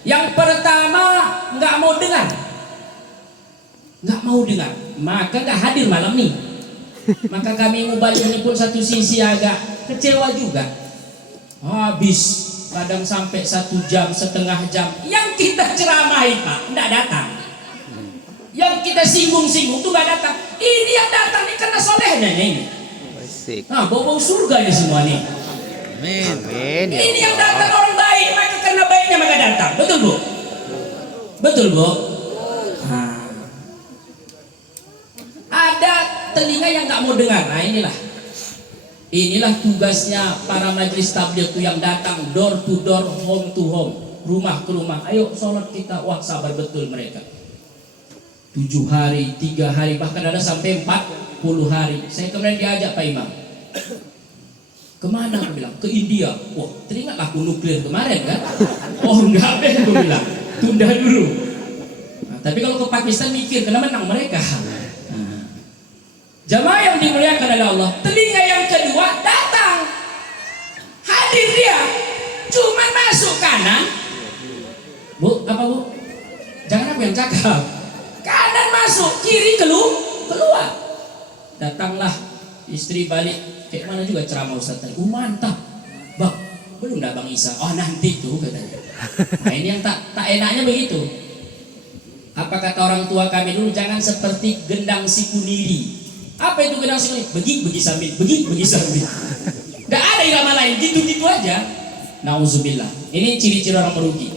Yang pertama nggak mau dengar, maka nggak hadir malam nih. Maka kami Mubalik ini pun satu sisi agak kecewa juga. Habis kadang sampai 1 jam, setengah jam. Yang kita ceramahi Pak nggak datang. Yang kita singgung-singgung tuh nggak datang. Ini yang datang nih karena solehnya ini. Nah, bau-bau surga ini semua nih. Amin. Ini yang datang orang baik, maka karena baiknya maka datang. Betul Bu? Betul Bu? Nah, ada telinga yang nggak mau dengar. Nah inilah tugasnya para majelis tabligh itu yang datang door to door, home to home, rumah ke rumah. Ayo sholat kita. Wah, sabar betul mereka. 7 hari, 3 hari, bahkan ada sampai 40 hari. Saya kemudian diajak Pak Imam. Kemana? Aku bilang, ke India. Wah, teringat aku nuklir kemarin kan? Oh enggak, aku bilang, tunda dulu. Nah, tapi kalau ke Pakistan mikir, karena menang mereka. Nah, jamaah yang dimuliakan oleh Allah, telinga yang kedua datang, hadir dia, cuma masuk kanan. Bu, apa Bu? Jangan aku yang cakap. Kanan masuk, kiri keluar. Datanglah istri balik, kayak mana juga ceramah Ustaz tadi. Mantap. Bang, belum dah Bang Isa. Oh nanti tuh katanya. Nah ini yang tak enaknya begitu. Apa kata orang tua kami dulu, jangan seperti gendang si kuniri. Apa itu gendang si kuniri? Begi sambil, begi sambil. Gak ada irama lain, gitu-gitu aja. Nauzubillah. Ini ciri-ciri orang merugi.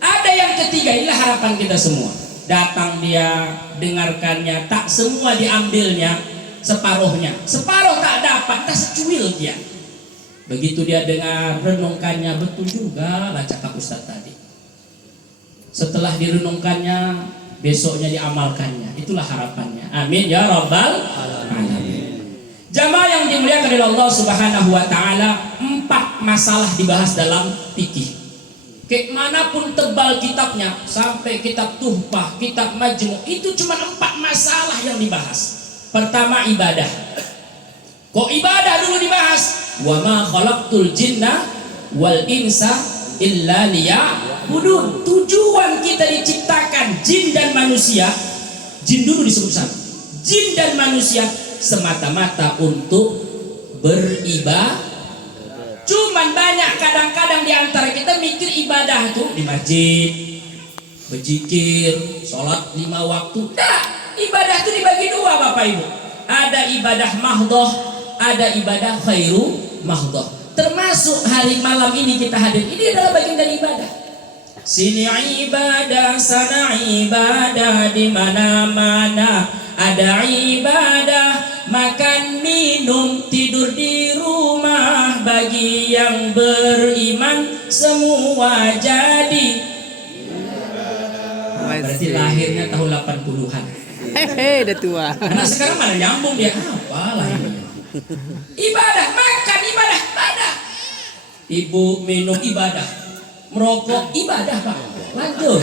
Ada yang ketiga, inilah harapan kita semua. Datang dia, dengarkannya, tak semua diambilnya, separuhnya. Separuh tak dapat, tak secuil dia. Begitu dia dengar, renungkannya, betul juga baca Pak Ustaz tadi. Setelah direnungkannya, besoknya diamalkannya. Itulah harapannya. Amin ya rabbal alamin. Jamaah yang dimuliakan oleh Allah Subhanahu wa taala, 4 masalah dibahas dalam fikih. Kayak manapun tebal kitabnya, sampai kitab Tuhfah, kitab Majmu', itu cuma 4 masalah yang dibahas. Pertama ibadah. Kok ibadah dulu dibahas? Wa ma khalaqtul jinna wal insa illa liya'budun. Tujuan kita diciptakan jin dan manusia. Jin dulu disebut satu. Jin dan manusia semata-mata untuk beribadah. Cuman banyak kadang-kadang di antara kita mikir ibadah tuh di masjid, berzikir, sholat 5 waktu. Nah, ibadah itu dibagi 2 Bapak Ibu. Ada ibadah mahdhah, ada ibadah khairu mahdhah. Termasuk hari malam ini kita hadir, ini adalah bagian dari ibadah. Sini ibadah, sana ibadah, di mana-mana ada ibadah. Makan, minum, tidur di rumah, bagi yang beriman semua jadi. Berarti lahirnya tahun 80-an. Udah tua. Nah sekarang mana nyambung dia, apalah ini. Ibadah, makan ibadah, ibadah. Ibu minum ibadah, merokok ibadah Pak. Lanjut.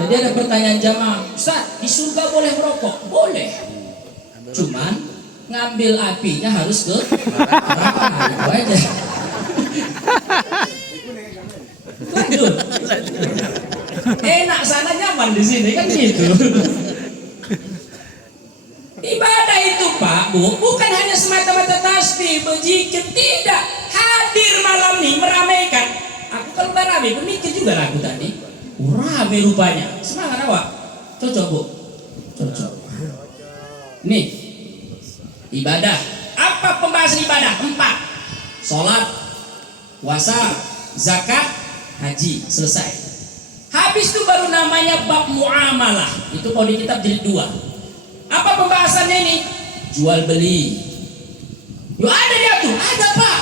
Jadi ada pertanyaan jamaah, Ustaz, di surga boleh merokok? Boleh. Cuman ngambil apinya harus ke neraka. Itu aja. Lanjut. Enak sana, nyaman di sini kan gitu. Ibadah itu Pak, Bu, bukan hanya semata-mata tasbih, berzikir, tidak. Hadir malam nih meramaikan. Aku kalau nggak rame, aku mikir juga aku tadi. Rame rupanya. Semangat awak. Cocok Bu. Cocok. Nih. Ibadah. Apa pembahasan ibadah? 4. Sholat, puasa, zakat, haji. Selesai. Habis itu baru namanya bab muamalah. Itu kalau di kitab jilid 2. Apa pembahasannya ini? Jual beli. Yo ada diatur. Ada Pak.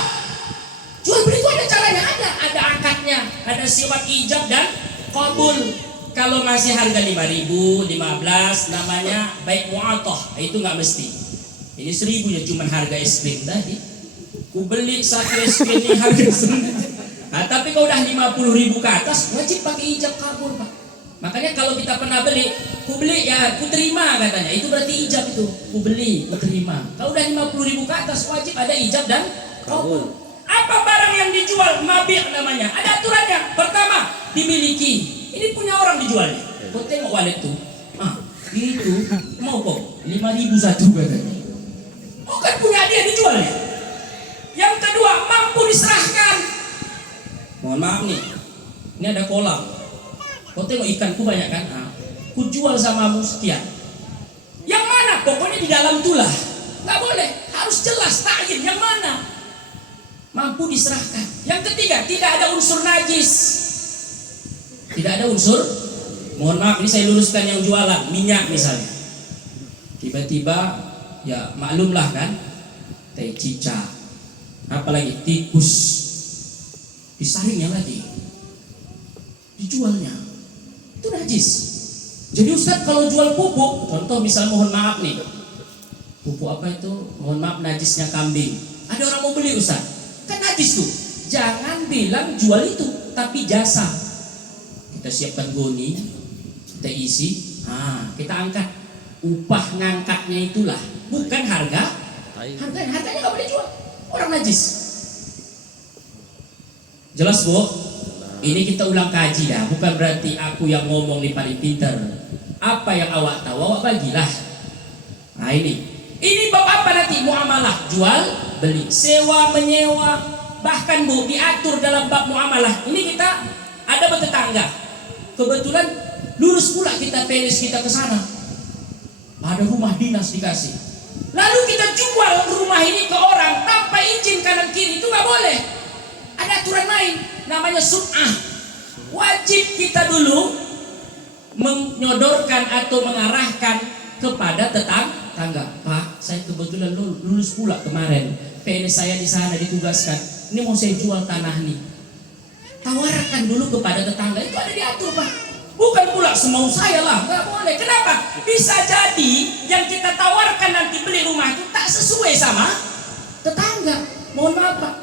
Jual beli itu ada caranya. Ada akadnya. Ada siwak ijab dan qabul. Kalau masih harga 5.000, 15 namanya baik mu'atoh. Itu nggak mesti. Ini 1.000 ya cuman harga es krim tadi. Ku beli 1 es krim ini harga 1.000. Nah, tapi kalau udah 50.000 ke atas wajib pakai ijab kabul Pak. Makanya kalau kita pernah beli, ku beli ya ku terima katanya. Itu berarti ijab itu. Ku beli, ku terima. Kalau udah 50.000 ke atas wajib ada ijab dan kabul. Apa barang yang dijual? Mabi dimiliki. Ini punya orang dijualnya. Kau tengok wallet tuh. Itu mau kok 5.000 satu katanya. Bukan punya dia, dijualnya. Yang kedua, mampu diserahkan. Mohon maaf nih, ini ada kolam. Kau tengok ikanku banyak kan? Ku jual sama sekian. Yang mana? Pokoknya di dalam tulah. Nggak boleh, harus jelas ta'yin yang mana. Mampu diserahkan. Yang ketiga, tidak ada unsur najis. Tidak ada unsur. Mohon maaf, ini saya luruskan yang jualan minyak misalnya. Tiba-tiba ya maklumlah kan, teh cicak, apalagi tikus, disaringnya lagi, dijualnya, itu najis. Jadi Ustaz kalau jual pupuk, contoh misal mohon maaf nih, pupuk apa itu? Mohon maaf najisnya kambing. Ada orang mau beli Ustaz, kan najis tuh. Jangan bilang jual itu, tapi jasa. Kita siapkan goni, kita isi, kita angkat. Upah ngangkatnya itulah, bukan harga. Harganya nggak boleh jual. Orang najis. Jelas Bu? Ini kita ulang kaji dah. Bukan berarti aku yang ngomong nih paling pintar. Apa yang awak tahu, awak bagilah. Nah ini bab apa nanti? Muamalah, jual, beli, sewa, menyewa. Bahkan Bu, diatur dalam bab muamalah. Ini kita ada bertetangga. Kebetulan lurus pula kita penis kita ke sana. Ada rumah dinas dikasih. Lalu kita jual rumah ini ke orang tanpa izin kanan kiri, itu nggak boleh. Ada aturan lain, namanya sum'ah. Wajib kita dulu menyodorkan atau mengarahkan kepada tetangga. Pak, saya kebetulan lulus pula kemarin. PNS saya di sana ditugaskan. Ini mau saya jual tanah nih. Tawarkan dulu kepada tetangga, itu ada diatur Pak. Bukan pula semau saya lah, nggak boleh. Kenapa? Bisa jadi yang kita tawarkan nanti beli rumah itu tak sesuai sama tetangga. Mohon maaf Pak,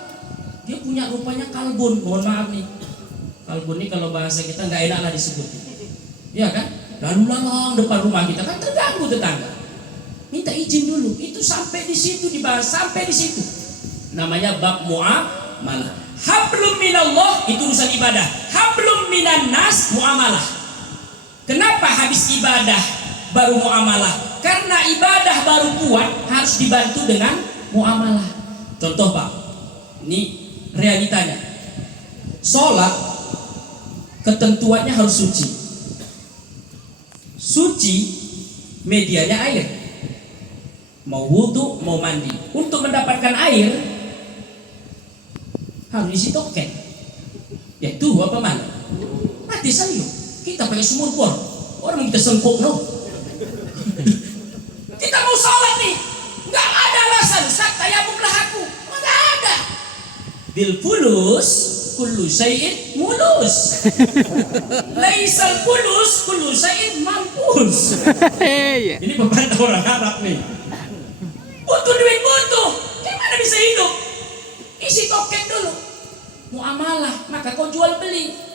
dia punya rupanya kalbun. Mohon maaf nih, kalbun ini kalau bahasa kita nggak enak lah disebut. Iya kan? Lalu lalang depan rumah kita kan terganggu tetangga. Minta izin dulu. Itu sampai di situ dibahas, sampai di situ. Namanya bab muamalah. Hablum minallah itu urusan ibadah. Hablum minan nas muamalah. Kenapa habis ibadah baru muamalah? Karena ibadah baru kuat harus dibantu dengan muamalah. Contoh Pak, ini realitanya. Sholat ketentuannya harus suci. Suci medianya air. Mau wudhu, mau mandi. Untuk mendapatkan air harus isi token. Ya tuh apa mana? Mati sayur. Kita pakai sumur bor, orang kita sengkok no. Kita mau sholat nih, nggak ada alasan. Tayamumlah aku, nggak ada. Bil fulus, kullu syai'in mulus. Laisal fulus, kullu syai'in mampus. Ini pepatah orang Arab nih. Butuh duit butuh, gimana bisa hidup? Isi token dulu. Muamalah, maka kau jual beli.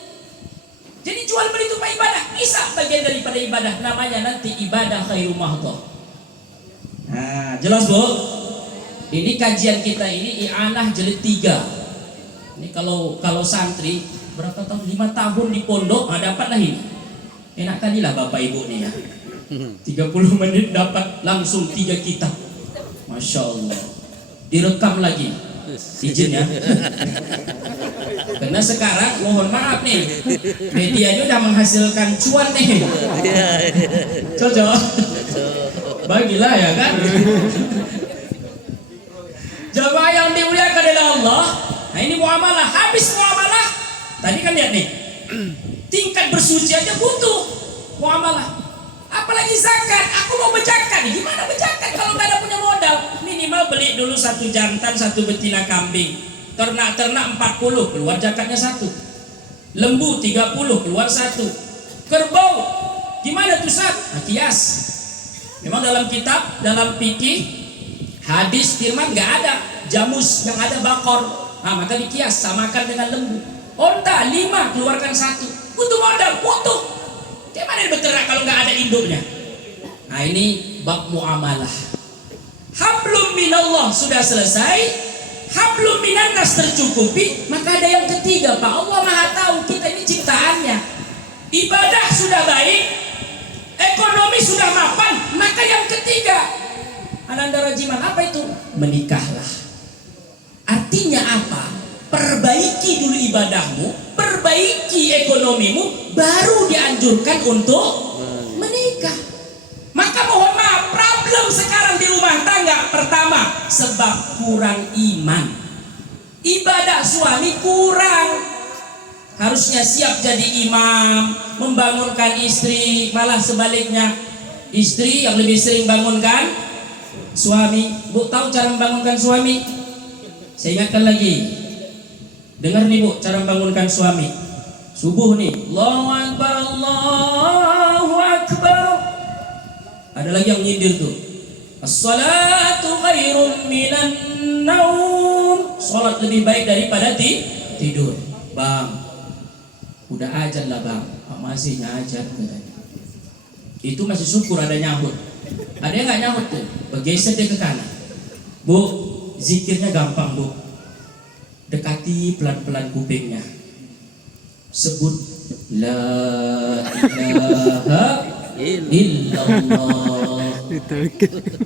Jadi jual beli itu ibadah, bisa bagian daripada ibadah. Namanya nanti ibadah khairu mahdhah. Nah, jelas Bu? Ini kajian kita ini i'anah jilid 3. Ini kalau santri berapa tahun? 5 tahun di pondok, dapatlah ini. Enak kali lah Bapak Ibu nih ya. 30 menit dapat langsung 3 kitab. Masya Allah. Direkam lagi. Izin ya. Karena sekarang mohon maaf nih, medianya udah menghasilkan cuan nih. Cocok. Bagilah ya kan. Jamaah yang dimuliakan oleh Allah. Nah ini muamalah, habis muamalah. Tadi kan lihat nih, tingkat bersuci aja butuh muamalah. Apalagi zakat, aku mau berzakat. Gimana berzakat kalau nggak ada punya modal? Minimal beli dulu 1 jantan, 1 betina kambing. Ternak 40, keluar zakatnya 1. Lembu 30, keluar 1. Kerbau, gimana tuh Ustaz? Kias. Memang dalam kitab, dalam fikih, hadis firman nggak ada jamus, yang ada bakor. Nah maka dikias, samakan dengan lembu. Onta 5, keluarkan 1. Butuh modal, butuh. Gimana berternak kalau nggak ada induknya? Nah ini bab muamalah. Hablum minallah sudah selesai. Hablum minannas tercukupi, maka ada yang ketiga Pak. Allah Maha tahu kita ini ciptaannya. ibadah sudah baik, ekonomi sudah mapan, maka yang ketiga, Ananda Rajiman, apa itu? Menikahlah. Artinya apa? Perbaiki dulu ibadahmu, perbaiki ekonomimu, baru dianjurkan untuk menikah. Maka mohon maaf, problem sekarang di rumah tangga pertama sebab kurang iman. Ibadah suami kurang. Harusnya siap jadi imam, membangunkan istri, malah sebaliknya istri yang lebih sering bangunkan suami. Bu, tahu cara membangunkan suami? Saya ingatkan lagi. Dengar nih Bu, cara membangunkan suami. Subuh nih, Allahu Akbar, Allahu Akbar. Ada lagi yang nyindir tuh. As-salatu khairun minan naum. Salat lebih baik daripada tidur. Bang, udah ajan lah bang. Masih ngajar katanya. Itu masih syukur ada nyahut. Ada yang nggak nyahut tuh, bergeser dia ke kanan. Bu, zikirnya gampang Bu. Dekati pelan-pelan kupingnya. Sebut la ilaha illallah.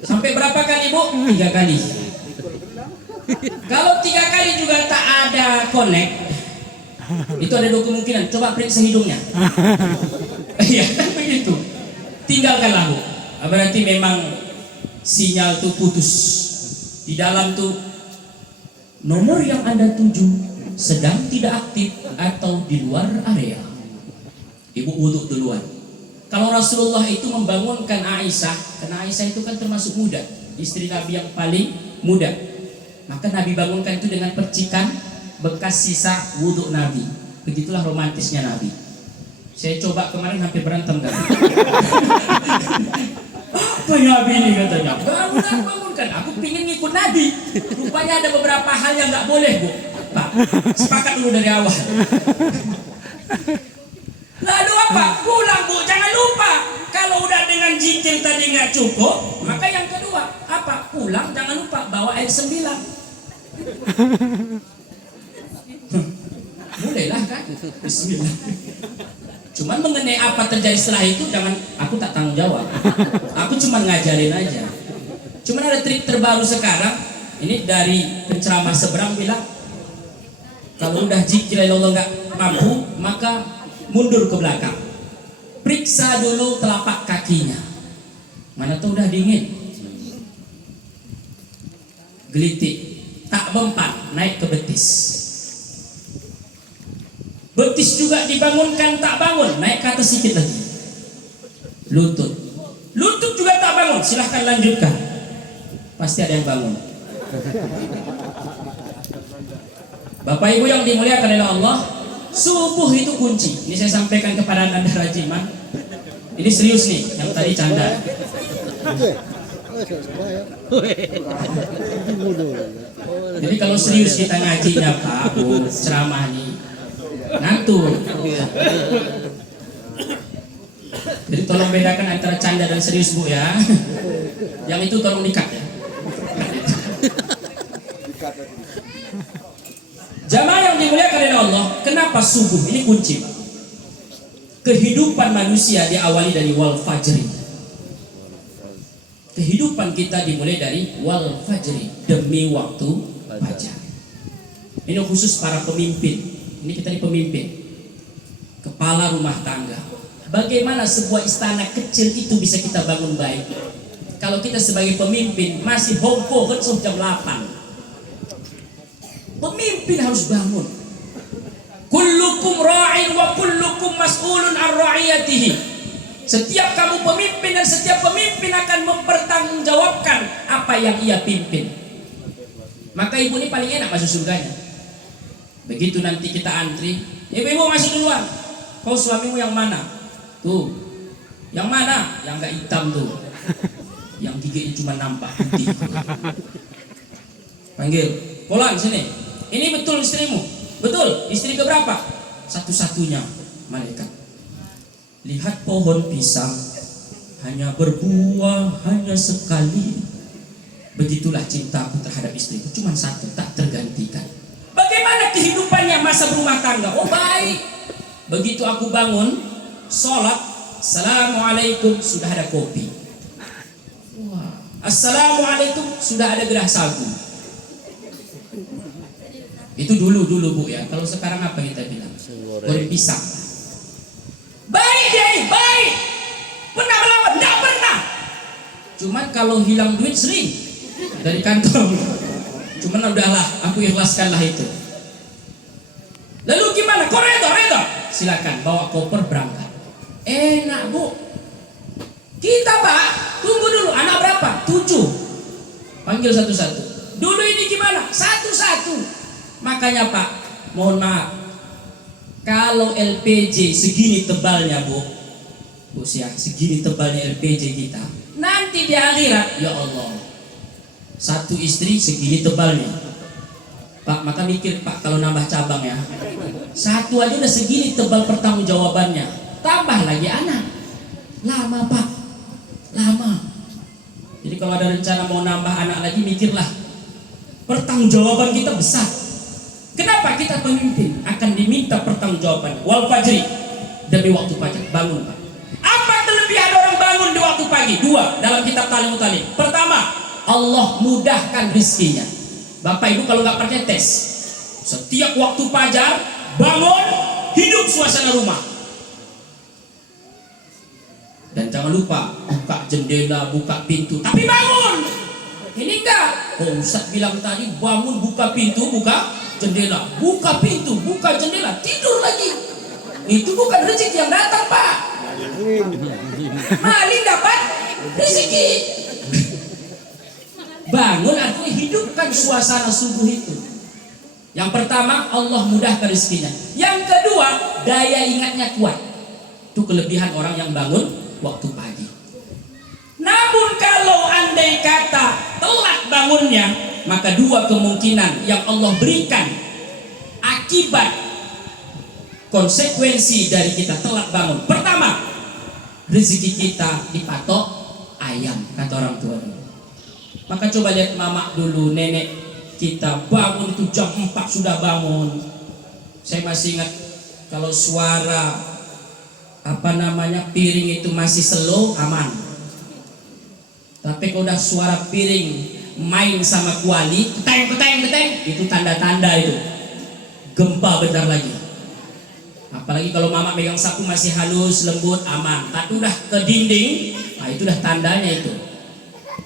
Sampai berapa kali Bu? 3 kali. Kalau 3 kali juga tak ada connect, itu ada 2 kemungkinan. Coba periksa hidungnya. Iya kan begitu. Tinggalkanlah Bu. Berarti memang sinyal tuh putus. Di dalam tuh nomor yang Anda tuju sedang tidak aktif atau di luar area. Ibu wudhu duluan. Kalau Rasulullah itu membangunkan Aisyah, karena Aisyah itu kan termasuk muda, istri Nabi yang paling muda. Maka Nabi bangunkan itu dengan percikan bekas sisa wudhu Nabi. Begitulah romantisnya Nabi. Saya coba kemarin hampir berantem kan. Apa Nabi ini katanya? Bangunkan. Aku pingin ngikut Nabi. Rupanya ada beberapa hal yang nggak boleh Bu. Pak, sepakat dulu dari awal. Lalu apa? Pulang Bu, jangan lupa. Kalau udah dengan zikir tadi nggak cukup, maka yang kedua apa? Pulang jangan lupa bawa air 9. Mulailah kan? Bismillah. Cuman mengenai apa terjadi setelah itu jangan, aku tak tanggung jawab. Aku cuma ngajarin aja. Cuman ada trik terbaru sekarang. Ini dari penceramah seberang bilang, kalau udah zikir Allah nggak mampu, maka mundur ke belakang. Periksa dulu telapak kakinya. Mana tuh udah dingin. Gelitik, tak mempan, naik ke betis. Betis juga dibangunkan tak bangun, naik ke atas sedikit lagi. Lutut juga tak bangun, silahkan lanjutkan. Pasti ada yang bangun. Bapak Ibu yang dimuliakan oleh Allah, subuh itu kunci. Ini saya sampaikan kepada Anda Rajiman. Ini serius nih, yang tadi canda. Jadi kalau serius kita ngajinya Pak, Bu, ceramah nih ngantuk. Jadi tolong bedakan antara canda dan serius Bu ya. Yang itu tolong dikat ya. Jamaah yang dimuliakan oleh Allah, kenapa subuh? Ini kunci Pak. Kehidupan manusia diawali dari wal fajri. Kehidupan kita dimulai dari wal fajri, demi waktu fajar. Ini khusus para pemimpin. Ini kita ini pemimpin, kepala rumah tangga. Bagaimana sebuah istana kecil itu bisa kita bangun baik? Kalau kita sebagai pemimpin masih hongko kan jam 8. Pemimpin harus bangun. Kullukum ra'in wa kullukum mas'ulun an ra'iyatihi. Setiap kamu pemimpin dan setiap pemimpin akan mempertanggungjawabkan apa yang ia pimpin. Maka ibu ini paling enak masuk surganya. Begitu nanti kita antri, ibu masuk duluan. Kau suamimu yang mana? Tuh. Yang mana? Yang gak hitam tuh. Yang giginya cuma nampak putih. Panggil. Polan sini. Ini betul istrimu? Betul. Istri keberapa? Satu-satunya malaikat. Lihat pohon pisang, hanya berbuah hanya sekali. Begitulah cintaku terhadap istriku, cuma satu, tak tergantikan. Bagaimana kehidupannya masa berumah tangga? Oh baik. Begitu aku bangun, sholat, assalamualaikum, sudah ada kopi. Wah. Assalamualaikum, sudah ada gelas sagu. Itu dulu Bu ya. Kalau sekarang apa kita bilang? Goreng pisang. Baik dia ini, baik. Pernah melawan? Tidak pernah. Cuman kalau hilang duit sering dari kantong. Cuman udahlah, aku ikhlaskanlah itu. Lalu gimana? Kau reda? Silakan bawa koper berangkat. Enak Bu. Kita Pak, tunggu dulu. Anak berapa? 7. Panggil satu-satu. Dulu ini gimana? Satu-satu. Makanya Pak, mohon maaf. Kalau LPG segini tebalnya Bu Syah, segini tebalnya LPG kita, nanti di akhirat, ya Allah, satu istri segini tebalnya Pak. Maka mikir Pak, kalau nambah cabang ya, satu aja udah segini tebal pertanggungjawabannya, tambah lagi anak, lama Pak, lama. Jadi kalau ada rencana mau nambah anak lagi, mikirlah, pertanggungjawaban kita besar. Kenapa kita pemimpin akan diminta pertanggungjawaban? Wal fajri, demi waktu fajar, bangun Pak. Apa kelebihan orang bangun di waktu pagi? 2 dalam kitab Talim Talim. Pertama, Allah mudahkan rizkinya. Bapak Ibu kalau nggak percaya tes. Setiap waktu fajar bangun, hidup suasana rumah. Dan jangan lupa buka jendela, buka pintu, tapi bangun. Ini enggak. Oh, Ustaz bilang tadi bangun, buka pintu, buka jendela, buka pintu, buka jendela, tidur lagi. Itu bukan rezeki yang datang Pak. Maling dapat rezeki. Bangun artinya hidupkan suasana subuh itu. Yang pertama, Allah mudahkan rezekinya. Yang kedua, daya ingatnya kuat. Itu kelebihan orang yang bangun waktu pagi. Namun kalau andai kata telat bangunnya, maka 2 kemungkinan yang Allah berikan akibat konsekuensi dari kita telat bangun. Pertama, rezeki kita dipatok ayam, kata orang tua dulu. Maka coba lihat mama dulu, nenek kita bangun itu jam 4 sudah bangun. Saya masih ingat kalau suara piring itu masih slow, aman. Tapi kalau udah suara piring main sama kuali, keteng, itu tanda-tanda itu gempa bentar lagi. Apalagi kalau mama megang sapu masih halus, lembut, aman. Tapi udah ke dinding, nah itu udah tandanya itu.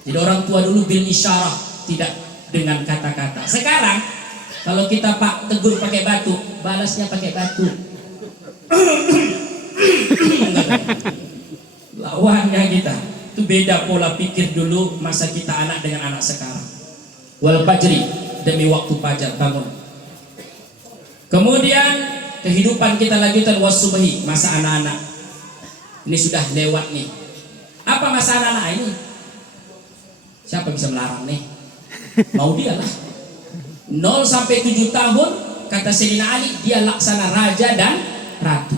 Jadi orang tua dulu bil isyarah, tidak dengan kata-kata. Sekarang kalau kita Pak tegur pakai batu, balasnya pakai batu. Lawannya kita. Itu beda pola pikir dulu masa kita anak dengan anak sekarang. Wal fajri, demi waktu fajar bangun. Kemudian kehidupan kita lanjutkan wasubhi, masa anak-anak. Ini sudah lewat nih. Apa masa anak-anak ini? Siapa bisa melarang nih? Mau dia lah. 0 sampai 7 tahun kata Sayyidina Ali, dia laksana raja dan ratu.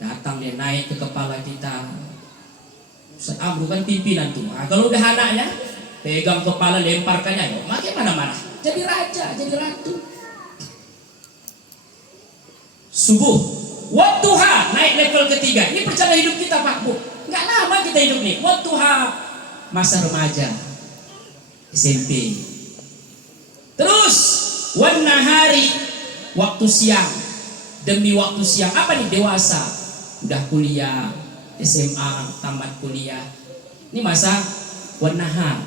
Datang dia naik ke kepala kita. Ustaz Amru kan pimpinan tuh. Nah, kalau udah anaknya pegang kepala lemparkannya, ya makin mana-mana. Jadi raja, jadi ratu. Subuh, wadduha, naik level ketiga. Ini perjalanan hidup kita Pak Bu. Nggak lama kita hidup nih. Wadduha, masa remaja, SMP. Terus wan nahari, waktu siang. Demi waktu siang apa nih? Dewasa, udah kuliah, SMA, tamat kuliah. Ini masa wan nahar.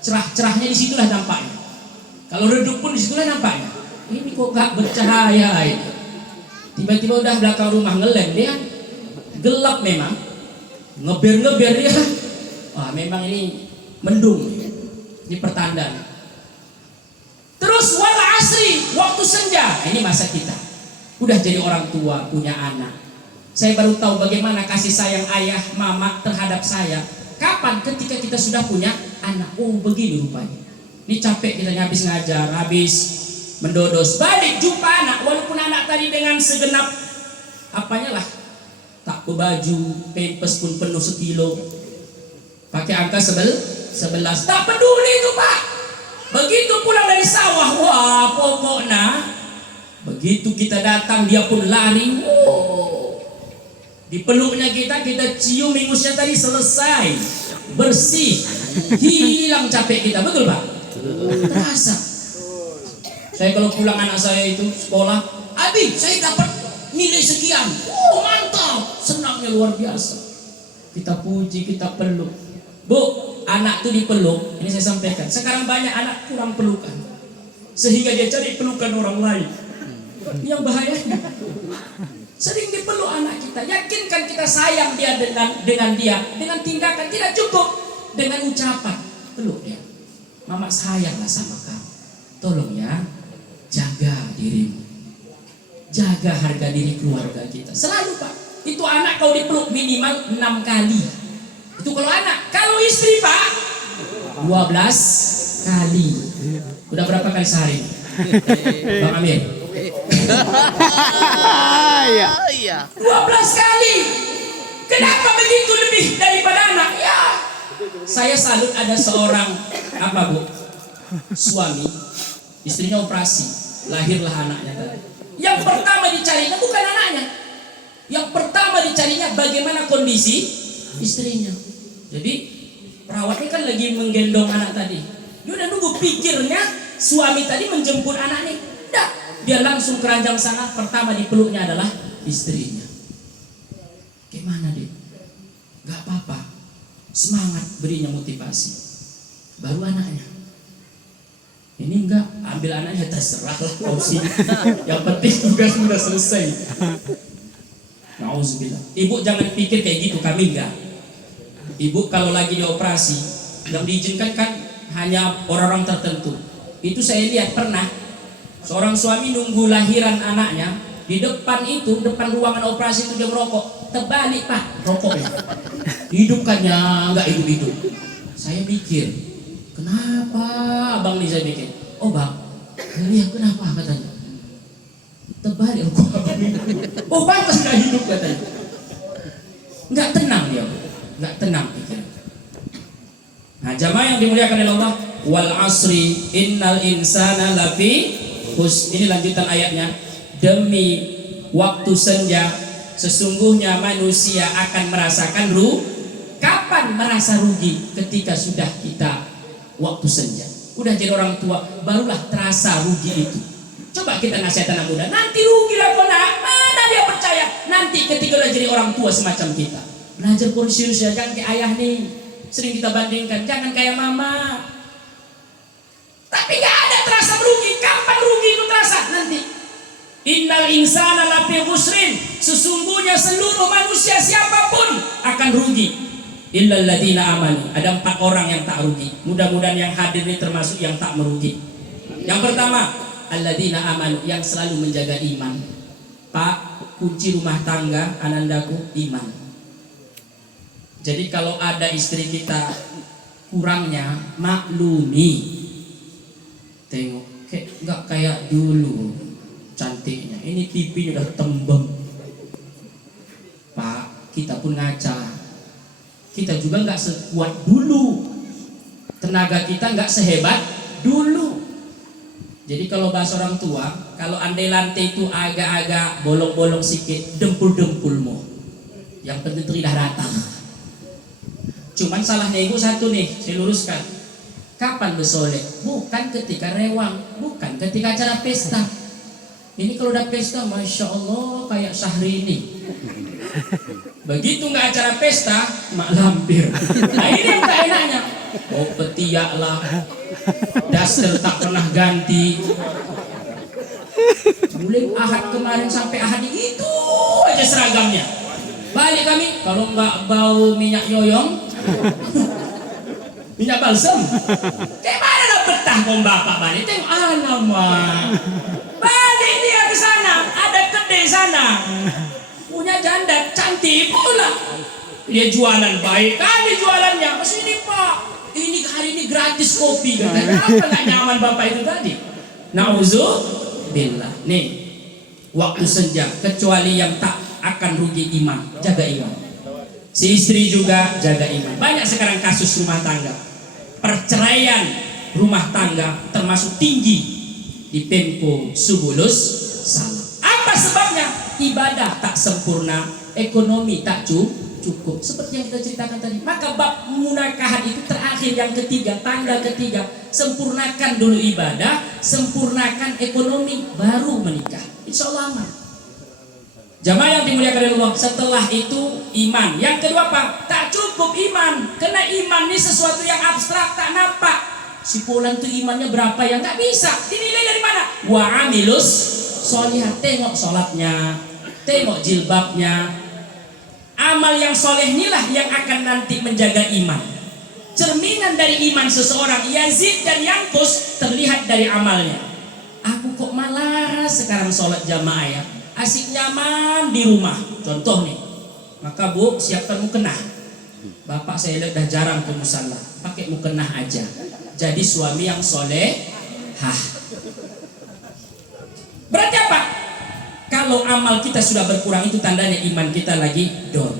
Cerah-cerahnya di situlah nampaknya. Kalau redup pun di situlah nampaknya. Ini kok gak bercahaya ini. Tiba-tiba udah belakang rumah ngelem dia. Gelap memang. Ngeber-ngeber dia. Wah, memang ini mendung. Ini pertanda. Terus wal asri, waktu senja. Ini masa kita. Udah jadi orang tua, punya anak. Saya baru tahu bagaimana kasih sayang ayah, mama terhadap saya. Kapan? Ketika kita sudah punya anak. Oh, begini rupanya. Ini capek kita habis ngajar, habis mendodos. Balik jumpa anak, walaupun anak tadi dengan segenap apanya lah. Tak baju, pampers pun penuh 1 kilo. Pakai angka 11. Tak peduli itu Pak. Begitu pulang dari sawah, wah pokoknya. Begitu kita datang dia pun lari. Wow. Dipeluknya kita cium ingusnya tadi selesai, bersih, hilang capek kita, betul Pak? Terasa. Saya kalau pulang anak saya itu sekolah, Abi, saya dapat nilai sekian. Oh mantap, senangnya luar biasa. Kita puji, kita peluk. Bu, anak itu dipeluk, ini saya sampaikan. Sekarang banyak anak kurang pelukan, sehingga dia cari pelukan orang lain. Yang bahayanya, sering dipeluk anak kita. Yakinkan kita sayang dia dengan dia, dengan tindakan tidak cukup, dengan ucapan peluk dia. Mama sayanglah sama kamu. Tolong ya, jaga dirimu, jaga harga diri keluarga kita. Selalu Pak, itu anak kau dipeluk minimal 6 kali. Itu kalau anak. Kalau istri Pak 12 kali. Udah berapa kali sehari Bang Amir? Iya. 12 kali. Kenapa begitu lebih daripada anak? Ya, saya salut ada seorang Bu, suami, istrinya operasi, lahirlah anaknya tadi. Yang pertama dicarinya bukan anaknya, yang pertama dicarinya bagaimana kondisi istrinya. Jadi perawatnya kan lagi menggendong anak tadi, dia udah nunggu, pikirnya suami tadi menjemput anaknya. Tidak, dia langsung ke ranjang sana, pertama dipeluknya adalah istrinya. Gimana deh? Gak apa-apa, semangat, berinya motivasi. Baru anaknya. Ini enggak, ambil anaknya, terserah lah kau sih. Yang penting tugas sudah selesai. Nauzubillah. Ibu jangan pikir kayak gitu, kami enggak. Ibu kalau lagi dioperasi, yang diizinkan kan hanya orang-orang tertentu. Itu saya lihat pernah seorang suami nunggu lahiran anaknya, di depan ruangan operasi itu dia merokok. Terbalik Pak, rokoknya. Hidupkannya enggak hidup-hidup. Saya mikir, kenapa abang nih, saya mikir, oh bang, lihat kenapa katanya, terbalik rokok abang ini. Oh pantas enggak hidup katanya. Enggak tenang dia, enggak tenang pikir. Nah jamaah yang dimuliakan oleh Allah, wal asri innal insana lafi khusr. Ini lanjutan ayatnya. Demi waktu senja, sesungguhnya manusia akan merasakan kapan merasa rugi? Ketika sudah kita waktu senja, udah jadi orang tua, barulah terasa rugi itu. Coba kita nasihat anak muda, nanti rugi lah kau nak. Mana dia percaya? Nanti ketika udah jadi orang tua semacam kita, belajar kursius ya, jangan kayak ayah nih. Sering kita bandingkan, jangan kayak mama. Tapi gak ada terasa merugi. Kapan rugi itu terasa? Nanti. Innal insana lafi khusrin. Sesungguhnya seluruh manusia siapapun akan rugi. Illal ladzina amanu. Ada 4 orang yang tak rugi. Mudah-mudahan yang hadir ini termasuk yang tak merugi. Yang pertama, alladzina amanu, yang selalu menjaga iman. Pak, kunci rumah tangga anandaku iman. Jadi kalau ada istri kita kurangnya, maklumi. Tengok, nggak kayak dulu cantiknya. Ini pipinya udah tembem. Pak, kita pun ngaca. Kita juga nggak sekuat dulu. Tenaga kita nggak sehebat dulu. Jadi kalau bahasa orang tua, kalau andai lantai itu agak-agak bolong-bolong sedikit, dempul-dempulmu. Yang penting tidak datang. Cuman salahnya ibu satu nih, saya luruskan. Kapan bersolek? Bukan ketika rewang, bukan ketika acara pesta. Ini kalau udah pesta, masya Allah kayak Syahrini. Begitu nggak acara pesta, mak lampir. Nah ini yang tak enaknya. Oh petiak lah, daster tak pernah ganti. Mulai Ahad kemarin sampai Ahad itu aja seragamnya. Balik kami, kalau nggak bau minyak yoyong, minyak balsam. Kayak mana nak betah kau bapak balik? Tengok alamak. Balik dia ke sana, ada kedai sana. Punya janda cantik pula. Dia jualan baik kali jualannya. Kesini Pak, ini hari ini gratis kopi. Katanya apa nggak nyaman bapak itu tadi? Nauzubillah. Nih, waktu senja kecuali yang tak akan rugi iman, jaga iman. Si istri juga jaga iman. Banyak sekarang kasus rumah tangga, perceraian rumah tangga termasuk tinggi di tempo Subulus Salam. Apa sebabnya? ibadah tak sempurna, ekonomi tak cukup. Seperti yang kita ceritakan tadi. Maka bab munakahan itu terakhir, yang ketiga, tangga ketiga. Sempurnakan dulu ibadah, sempurnakan ekonomi, baru menikah. Insya Allah aman. Jamaah yang dimuliakan oleh Allah, setelah itu iman. Yang kedua apa? Tak cukup iman. Karena iman ini sesuatu yang abstrak, tak nampak. Si Fulan tuh imannya berapa ya? Nggak bisa. Dinilai dari mana? Wa amilus sholihat. Tengok sholatnya, tengok jilbabnya. Amal yang soleh inilah yang akan nanti menjaga iman. Cerminan dari iman seseorang, yazid dan yangkus, terlihat dari amalnya. Aku kok malas sekarang sholat jamaah ya, asik nyaman di rumah. Contoh nih, maka Bu siapkan mukena. Bapak saya lihat dah jarang ke musala, pakai mukena aja. Jadi suami yang soleh. Berarti apa? Kalau amal kita sudah berkurang, itu tandanya iman kita lagi down.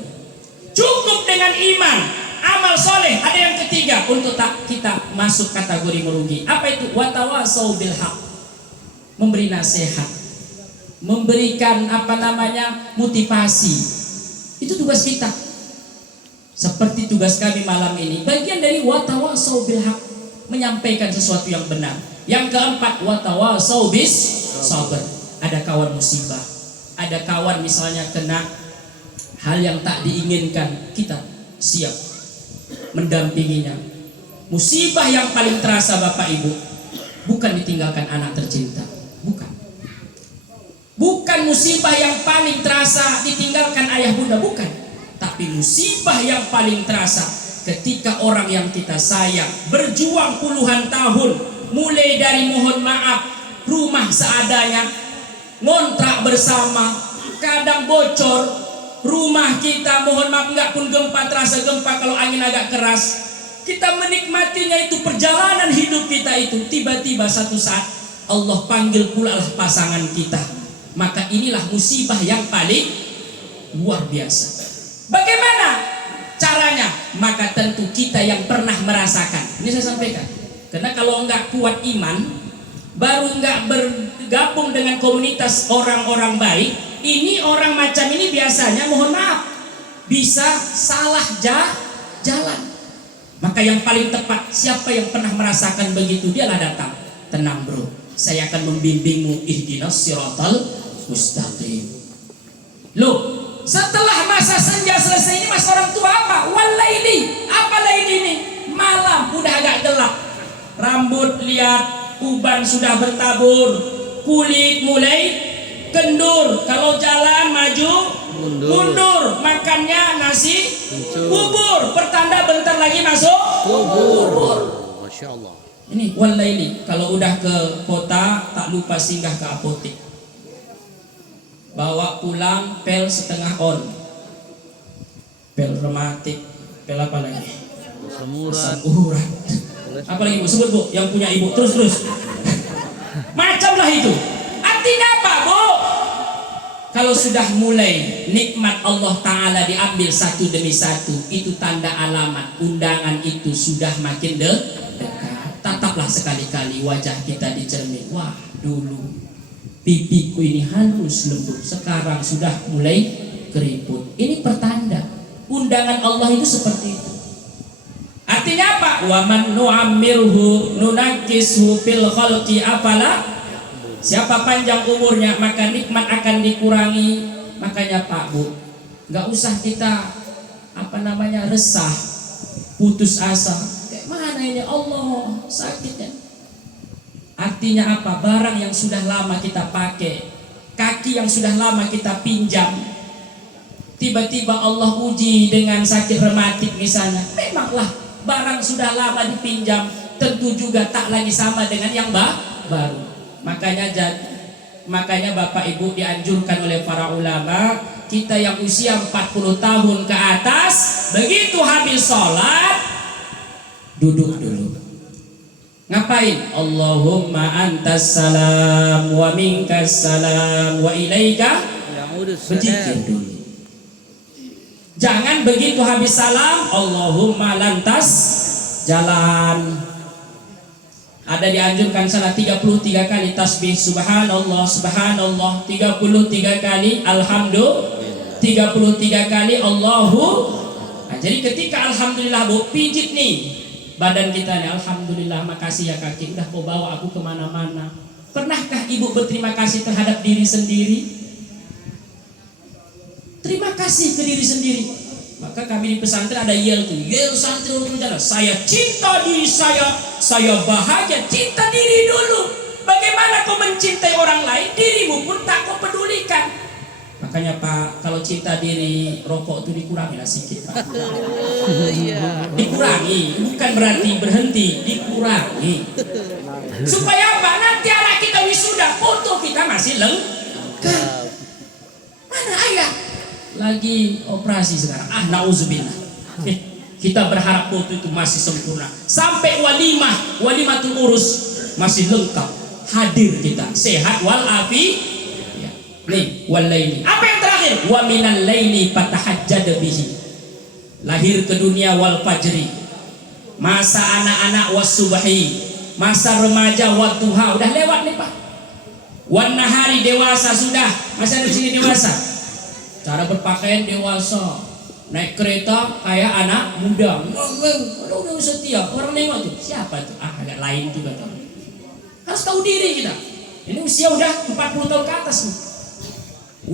Cukup dengan iman, amal soleh. Ada yang ketiga untuk tak kita masuk kategori merugi. Apa itu? Watawasau bil haq. Memberi nasihat, memberikan motivasi. Itu tugas kita. Seperti tugas kami malam ini, bagian dari watawasau bil haq, menyampaikan sesuatu yang benar. Yang keempat, watawasau bis sabar. Ada kawan musibah, ada kawan misalnya kena hal yang tak diinginkan, kita siap mendampinginya. Musibah yang paling terasa Bapak Ibu, bukan ditinggalkan anak tercinta, bukan musibah yang paling terasa ditinggalkan ayah bunda, bukan. Tapi musibah yang paling terasa ketika orang yang kita sayang berjuang puluhan tahun, mulai dari mohon maaf, rumah seadanya, ngontrak bersama, kadang bocor, rumah kita mohon maaf enggak pun gempa, terasa gempa kalau angin agak keras. Kita menikmatinya itu, perjalanan hidup kita itu, tiba-tiba satu saat Allah panggil pula lah pasangan kita. Maka inilah musibah yang paling luar biasa. Bagaimana caranya? Maka tentu kita yang pernah merasakan. Ini saya sampaikan. Karena kalau enggak kuat iman, baru enggak bergabung dengan komunitas orang-orang baik, ini orang macam ini biasanya mohon maaf bisa salah jalan. Maka yang paling tepat, siapa yang pernah merasakan begitu, dialah datang. Tenang bro, saya akan membimbingmu, ihdinas siratal mustaqim. Loh, setelah masa senja selesai, ini masa orang tua apa? Walaili. Apa laili ini? Malam, udah agak gelap. Rambut lihat, uban sudah bertabur, kulit mulai kendur. Kalau jalan maju mundur. Makannya nasi bubur, pertanda bentar lagi masuk kubur. Masya Allah. Ini walaili. Kalau udah ke kota, tak lupa singgah ke apotek, bawa pulang pel setengah on, pel rematik, pel apa lagi, asam urat, apa lagi Bu? Sebut Bu, yang punya ibu, terus macam lah itu. Artinya apa Bu? Kalau sudah mulai nikmat Allah Ta'ala diambil satu demi satu, itu tanda alamat undangan itu sudah makin dekat. Tataplah sekali-kali wajah kita di cermin. Wah, dulu pipiku ini halus lembut, sekarang sudah mulai keriput. Ini pertanda undangan Allah itu seperti itu. Artinya apa? Wa man nu'ammirhu nunakishu fil khalqi afala. Siapa panjang umurnya maka nikmat akan dikurangi. Makanya Pak Bu, nggak usah kita resah, putus asa. Kayak mana ini Allah sakitnya. Artinya apa? Barang yang sudah lama kita pakai, kaki yang sudah lama kita pinjam, tiba-tiba Allah uji dengan sakit rematik misalnya. Memanglah barang sudah lama dipinjam, tentu juga tak lagi sama dengan yang baru. Makanya Bapak Ibu dianjurkan oleh para ulama, kita yang usia 40 tahun ke atas, begitu habis sholat duduk dulu. Ngapain? Allahumma antas salam wa minkas salam wa ilaika. Berzikir dulu. Jangan begitu habis salam Allahumma lantas jalan. Ada dianjurkan salah 33 kali tasbih subhanallah subhanallah, 33 kali alhamdulillah, 33 kali Allahu. Nah, jadi ketika alhamdulillah Bu, pijit nih badan kita nih, alhamdulillah makasih ya kaki udah kau bawa aku kemana-mana. Pernahkah ibu berterima kasih terhadap diri sendiri? Terima kasih ke diri sendiri. Maka kami di pesantren ada yel tuh, yel santri untuk bicara, saya cinta diri saya bahagia, cinta diri dulu. Bagaimana kau mencintai orang lain, dirimu pun tak kau pedulikan. Makanya Pak, kalau cinta diri, rokok itu dikurangi lah sedikit Pak. Dikurangi, bukan berarti berhenti, dikurangi. Supaya apa? Nanti anak kita wisuda, foto kita masih lengkap. Mana ayah? Lagi operasi sekarang, nauzubillah. Kita berharap foto itu masih sempurna. Sampai walimatul urus masih lengkap. Hadir kita, sehat walafi. Ya. Nih, wal laili. Apa yang terakhir? Wa minal laili fatahajjad bihi. Lahir ke dunia wal fajri. Masa anak-anak was subhi. Masa remaja wa duha. Udah lewat nih Pak. Wan nahari dewasa sudah. Masih ada di sini dewasa. Cara berpakaian dewasa, naik kereta kayak anak muda. Udah setia, orang nengok tuh siapa tuh? Agak lain juga tuh. Harus tahu diri kita. Ini usia udah 40 tahun ke atas nih.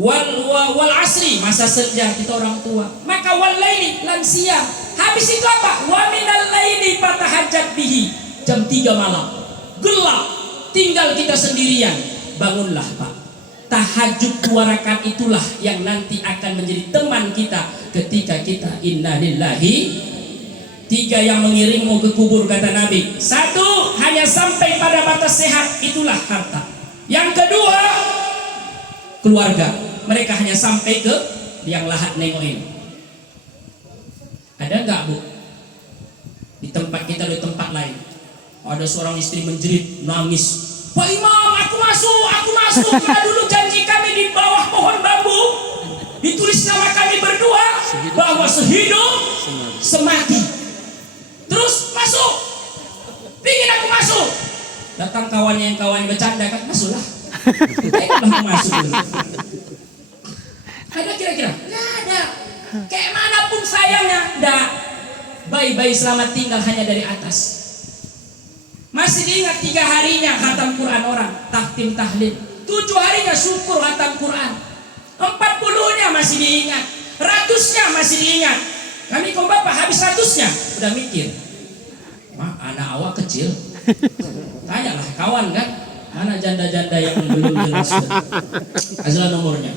Wal asri, masa senja kita orang tua. Maka wal laili, lansia. Habis itu apa? Wa minal laili fatahajjat bihi. Jam 3 malam, gelap, tinggal kita sendirian. Bangunlah Pak. Tahajud 2 rakaat itulah yang nanti akan menjadi teman kita ketika kita inna lillahi. 3 yang mengiringmu ke kubur kata Nabi. 1 hanya sampai pada batas sehat, itulah harta. Yang kedua keluarga, mereka hanya sampai ke yang lahat nengokin. Ada nggak Bu di tempat kita, di tempat lain ada seorang istri menjerit nangis, Pak Imam aku masuk. Karena dulu janji kami di bawah pohon bambu ditulis nama kami berdua bahwa sehidup semati. Terus masuk, pingin aku masuk. Datang kawannya yang kawannya bercanda kan, masuklah. Aku masuk dulu. Ada kira-kira? Nggak ada. Kayak manapun sayangnya, nggak. Bayi-bayi selamat tinggal hanya dari atas. Masih diingat 3 harinya khatam Quran orang, tahtim tahlil. 7 harinya syukur khatam Quran. 40-nya masih diingat, 100-nya masih diingat. Kami kok Bapak habis 100-nya udah mikir, anak awak kecil. Tanyalah kawan kan, mana janda-janda yang belum jelas. Kasihlah nomornya.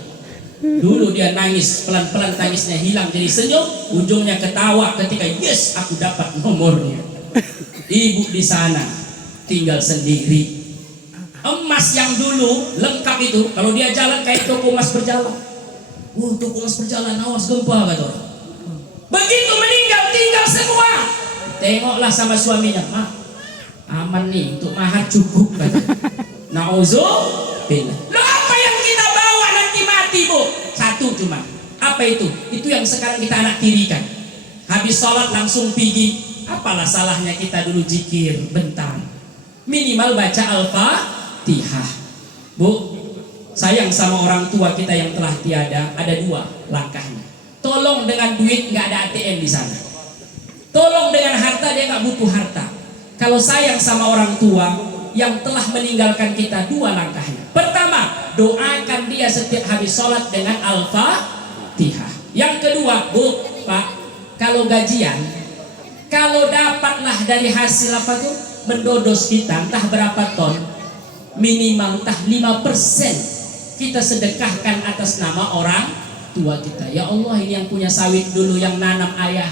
Dulu dia nangis, pelan-pelan tangisnya hilang jadi senyum, ujungnya ketawa ketika yes aku dapat nomornya. Ibu di sana tinggal sendiri. Emas yang dulu lengkap itu, kalau dia jalan kayak toko emas berjalan. Toko emas berjalan, awas gempa kata orang. Begitu meninggal tinggal semua. Tengoklah sama suaminya, Mak, aman nih untuk mahar cukup kata. Nauzubillah. Lo apa yang kita bawa nanti mati Bu? 1 cuma. Apa itu? Itu yang sekarang kita anak tirikan. Habis sholat langsung pergi. Apalah salahnya kita dulu zikir bentar. Minimal baca Al-Fatihah. Bu, sayang sama orang tua kita yang telah tiada, ada 2 langkahnya. Tolong dengan duit, nggak ada ATM di sana. Tolong dengan harta, dia nggak butuh harta. Kalau sayang sama orang tua yang telah meninggalkan kita, 2 langkahnya. Pertama, doakan dia setiap habis sholat dengan Al-Fatihah. Yang kedua, Bu, Pak, kalau gajian, kalau dapatlah dari hasil apa tuh mendodos kita entah berapa ton, minimal entah 5% kita sedekahkan atas nama orang tua kita. Ya Allah, ini yang punya sawit dulu yang nanam ayah.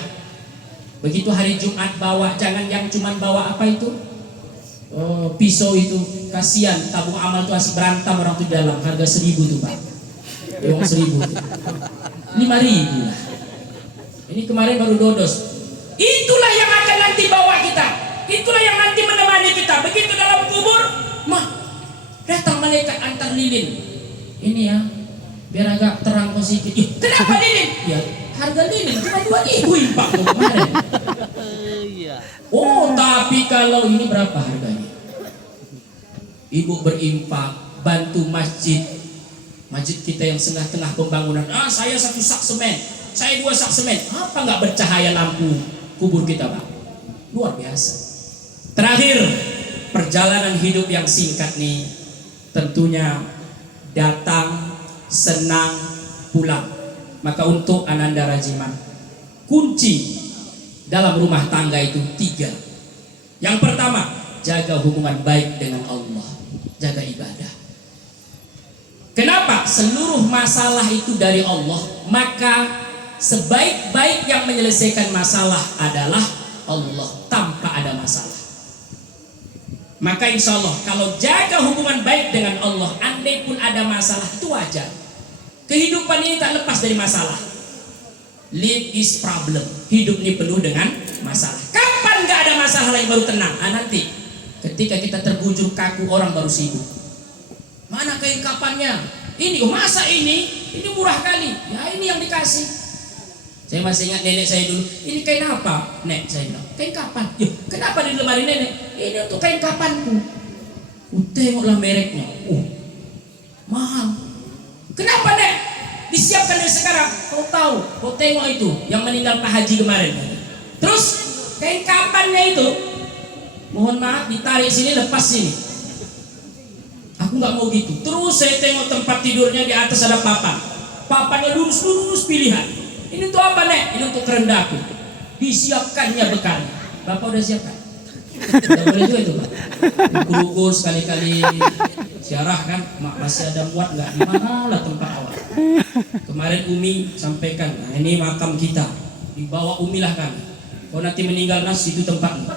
Begitu hari Jumat bawa, jangan yang cuman bawa apa itu? Pisau itu, kasihan tabung amal tuh asik berantem orang tuh di dalam, harga 1.000 tuh Pak. Uang 1.000 tuh. 5.000 lah. Ini kemarin baru dodos. Itulah yang akan nanti bawa kita. Itulah yang nanti menemani kita. Begitu dalam kubur, datang malaikat antar lilin. Ini ya, biar agak terang positif. Kenapa lilin? Ya, harga lilin cuma 2.000 impak kemarin. Oh, tapi kalau ini berapa harganya? ibu berinfak, bantu masjid kita yang tengah-tengah pembangunan. Saya 1 sak semen, saya 2 sak semen. Apa nggak bercahaya lampu kubur kita, Pak? Luar biasa. Terakhir, perjalanan hidup yang singkat nih tentunya datang, senang, pulang. Maka untuk Ananda Rajiman, kunci dalam rumah tangga itu 3. Yang pertama, jaga hubungan baik dengan Allah, jaga ibadah. Kenapa? Seluruh masalah itu dari Allah, maka sebaik-baik yang menyelesaikan masalah adalah Allah tanpa ada masalah. Maka insya Allah kalau jaga hubungan baik dengan Allah, andai pun ada masalah, itu wajar. Kehidupan ini tak lepas dari masalah. Life is problem. Hidup ini penuh dengan masalah. Kapan gak ada masalah lagi baru tenang? Nanti ketika kita terbujur kaku, orang baru sibuk. Mana kain kapannya? Ini, masa ini murah kali. Ya ini yang dikasih. Saya masih ingat nenek saya dulu. Ini kain apa? Nek, saya bilang, kain kapan? Yuk, kenapa di lemari nenek? Ini untuk kain kapanku. Tengoklah mereknya. Mahal. Kenapa, Nek? Disiapkan dari sekarang. Kau tengok itu yang meninggal Pak Haji kemarin. Terus kain kapannya itu, mohon maaf, ditarik sini, lepas sini. Aku nggak mau gitu. Terus saya tengok tempat tidurnya, di atas ada papan. Papannya lurus pilihan. Ini untuk apa, Nek? Ini untuk kerendahku. Disiapkannya bekal. Bapak udah siapkan? Tidak boleh juga itu, Pak. Ukur sekali-kali siarah kan, masih ada muat nggak? Di mana lah tempat awal? Kemarin Umi sampaikan, nah ini makam kita, dibawa Umi lah kan. Kau nanti meninggal Nas, itu tempatmu.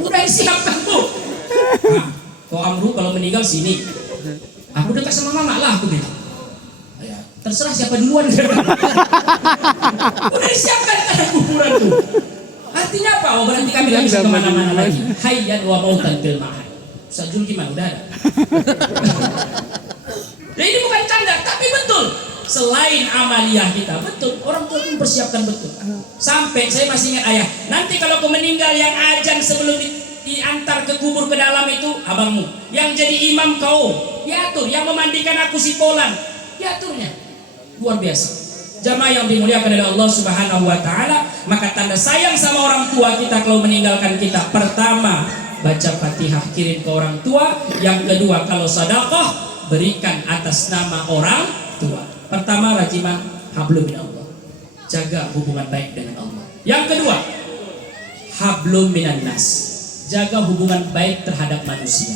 Udah siapkan tuh. Nah, kau Amru kalau meninggal sini. Aku dekat sama mama lah, aku bilang. Ya, terserah siapa duluan. Udah disiapkan tanah kuburan tuh. Artinya apa? Berarti kami gak bisa kemana-mana lagi. Hayyan wa mautan fil ma'ad. Ustaz Jul gimana? Udah ada. Nah ini bukan canda, tapi betul. Selain amaliyah kita, betul. Orang tua pun persiapkan betul. Sampai saya masih ingat ayah. Nanti kalau kau meninggal, yang ajan sebelum diantar ke kubur ke dalam itu abangmu. Yang jadi imam kau, diatur. Yang memandikan aku si Polan, diaturnya. Luar biasa. Jamaah yang dimuliakan oleh Allah Subhanahu wa taala, maka tanda sayang sama orang tua kita kalau meninggalkan kita, pertama baca Fatihah kirim ke orang tua, yang kedua kalau sedekah berikan atas nama orang tua. Pertama Rajiman, hablum minallah, jaga hubungan baik dengan Allah. Yang kedua, hablum minan nas, jaga hubungan baik terhadap manusia.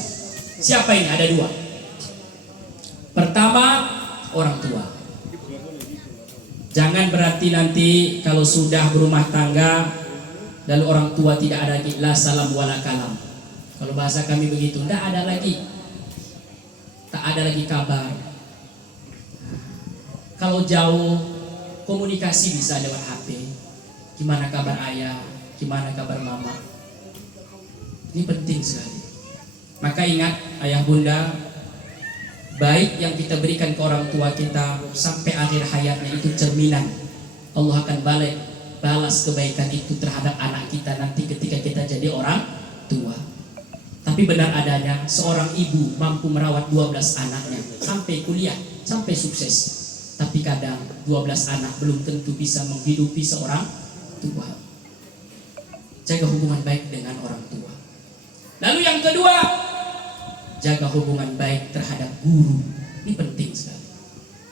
Siapa ini? Ada 2. Pertama, orang tua. Jangan berarti nanti kalau sudah berumah tangga lalu orang tua tidak ada lagi la salam wala kalam. Kalau bahasa kami begitu, tidak ada lagi. Tak ada lagi kabar. Kalau jauh, komunikasi bisa lewat HP. Gimana kabar ayah? Gimana kabar mama? Ini penting sekali. Maka ingat ayah bunda, baik yang kita berikan ke orang tua kita sampai akhir hayatnya itu cerminan. Allah akan balas kebaikan itu terhadap anak kita nanti ketika kita jadi orang tua. Tapi benar adanya seorang ibu mampu merawat 12 anaknya sampai kuliah, sampai sukses. Tapi kadang 12 anak belum tentu bisa menghidupi seorang tua. Jaga hubungan baik dengan orang tua. Lalu yang kedua, jaga hubungan baik terhadap guru. Ini penting sekali.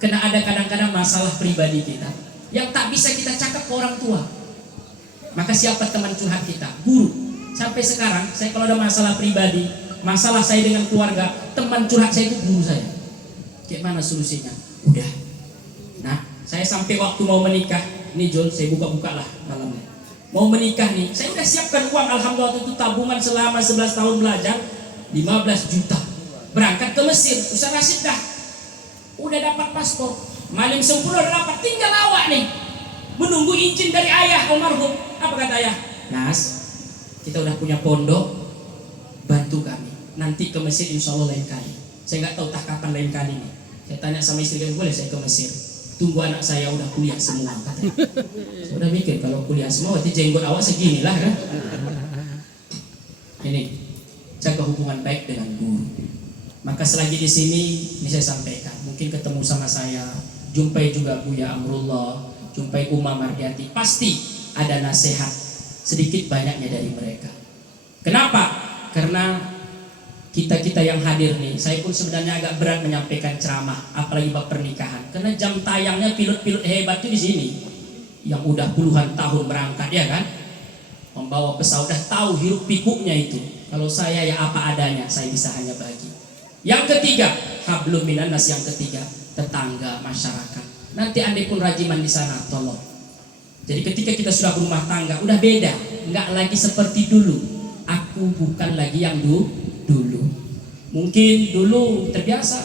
Karena ada kadang-kadang masalah pribadi kita yang tak bisa kita cakap ke orang tua. Maka siapa teman curhat kita? Guru. Sampai sekarang saya kalau ada masalah pribadi, masalah saya dengan keluarga, teman curhat saya itu guru saya. Gimana solusinya? Udah. Nah, saya sampai waktu mau menikah, ini John, saya buka-buka lah malamnya. Mau menikah nih, saya udah siapkan uang, alhamdulillah itu tabungan selama 11 tahun belajar, 15 juta. Berangkat ke Mesir, Ustaz Rashid dah udah dapat paspor, Malim sempurna udah dapat, tinggal awak nih menunggu izin dari ayah almarhum. Apa kata ayah? Nas, kita udah punya pondok, bantu kami. Nanti ke Mesir insya Allah lain kali. Saya nggak tahu tak kapan lain kali nih. Saya tanya sama istri kami, boleh saya ke Mesir? Tunggu anak saya udah kuliah semua, katanya. Saya udah mikir kalau kuliah semua, berarti jenggot awak segini lah kan. Ini jaga hubungan baik dengan guru. Maka selagi di sini ini saya sampaikan, mungkin ketemu sama saya, jumpai juga Buya Amrullah, jumpai Uma Mardiati, pasti ada nasihat sedikit banyaknya dari mereka. Kenapa? Karena kita yang hadir nih, saya pun sebenarnya agak berat menyampaikan ceramah, apalagi bab pernikahan, karena jam tayangnya pilot-pilot hebat itu di sini, yang udah puluhan tahun berangkat ya kan, membawa pesawat, udah tahu hiruk pikuknya itu. Kalau saya ya apa adanya, saya bisa hanya bagi. Yang ketiga, hablum minan nas, yang ketiga, tetangga, masyarakat. Nanti andai pun rajiman di sana, tolong. Jadi ketika kita sudah berumah tangga, udah beda, nggak lagi seperti dulu. Aku bukan lagi yang dulu. Mungkin dulu terbiasa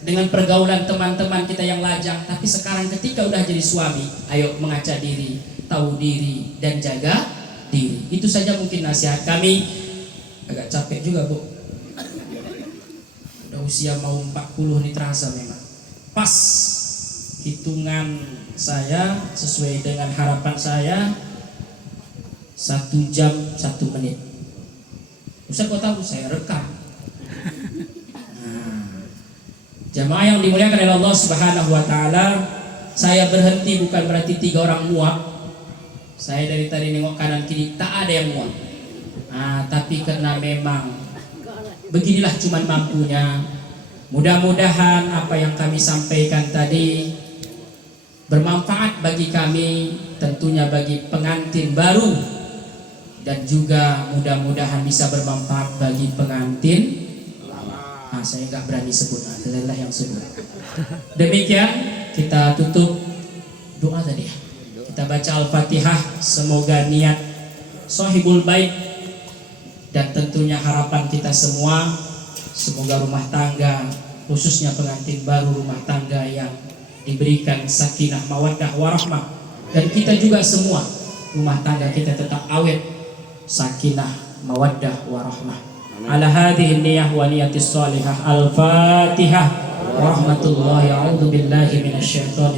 dengan pergaulan teman-teman kita yang lajang, tapi sekarang ketika udah jadi suami, ayo mengaca diri, tahu diri, dan jaga diri. Itu saja mungkin nasihat kami. Agak capek juga, Bu. Udah usia mau 40 nih, terasa memang. Pas hitungan saya sesuai dengan harapan saya 1 jam 1 menit. Ustaz kok tahu? Saya rekam. Jamaah yang dimuliakan oleh Allah Subhanahu wa taala, saya berhenti bukan berarti 3 orang muak. Saya dari tadi nengok kanan kiri tak ada yang muak. Tapi karena memang beginilah cuman mampunya. Mudah-mudahan apa yang kami sampaikan tadi bermanfaat bagi kami, tentunya bagi pengantin baru, dan juga mudah-mudahan bisa bermanfaat bagi pengantin. Saya nggak berani sebut, lelah yang sebut. Demikian kita tutup doa tadi. Kita baca Al-Fatihah. Semoga niat sahibul bait dan tentunya harapan kita semua, semoga rumah tangga, khususnya pengantin baru rumah tangga yang diberikan sakinah, mawaddah, warahmah, dan kita juga semua rumah tangga kita tetap awet, sakinah, mawaddah, warahmah. Ala hadhihi niyah wa niyatis salihah. Al-Fatihah. Rahmatullahi a'udzu billahi minasyaitonir